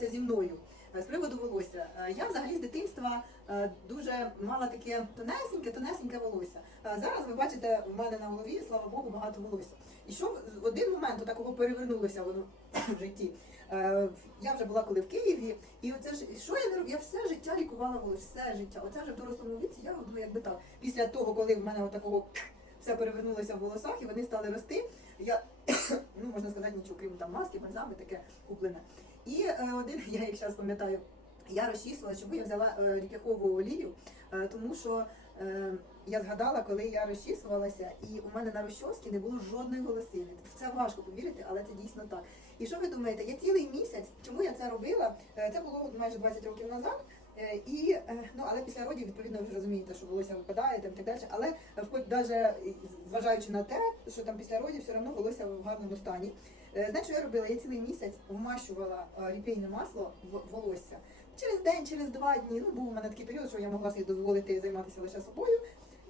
сталося зі мною е, з приводу волосся. Е, Я взагалі з дитинства е, дуже мала таке тонесеньке, тонесеньке волосся. Зараз ви бачите, в мене на голові, слава Богу, багато волосся. І що в один момент такого перевернулося воно в житті. Я вже була коли в Києві, і оце ж що я не роблю? Я все життя лікувала волосся, все життя. Оце вже в дорослому віці, я ну, якби так. Після того, коли в мене отакого все перевернулося в волосах і вони стали рости, я ну можна сказати нічого, крім там маски, бальзами, таке куплене. І е, один, я як зараз пам'ятаю, я розчісувала, чому я взяла е, ріп'яхову олію, е, тому що я згадала, коли я розчісувалася, і у мене на розчоски не було жодної голосини. Це важко повірити, але це дійсно так. І що ви думаєте? Я цілий місяць, чому я це робила? Це було майже 20 років назад. Е, І е, ну але після родів відповідно ви розумієте, що волосся випадає там і так далі. Але е, навіть зважаючи на те, що там після родів все одно волосся в гарному стані. Е, Знаєте, що я робила? Я цілий місяць вмащувала е, ріпейне масло в волосся. Через день, через два дні. Ну був у мене такий період, що я могла собі дозволити займатися лише собою.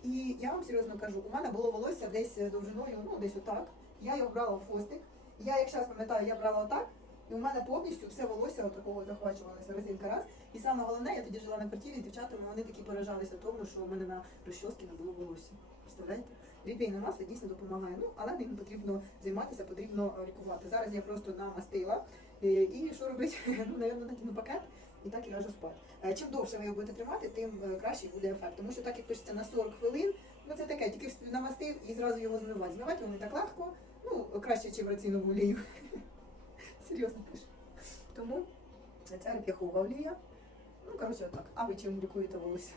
І я вам серйозно кажу, у мене було волосся десь довжиною, ну десь отак. Я його брала в хвостик. Я, як зараз пам'ятаю, я брала отак. І у мене повністю все волосся такого захвачувалося резинка раз. І саме головне, я тоді жила на квартирі з дівчатами, вони такі поражалися тому, що у мене на розчоски не було волосся. Представляєте? Ріпейне масло дійсно допомагає. Ну, але ним потрібно займатися, потрібно лікувати. Зараз я просто намастила. Е, І що робити? Ну, напевно, накину пакет і так і ляжу спати. Е, Чим довше ви його будете тримати, тим е, кращий буде ефект. Тому що так як пишеться на 40 хвилин, ну це таке, тільки намастив і зразу його змивати. Змивати його не так легко, ну краще, ніж рацінову олію. Серйозно пише. Тому церкві реп'яхова олія. Ну, коротше, отак. А ви чим лікуєте волосся?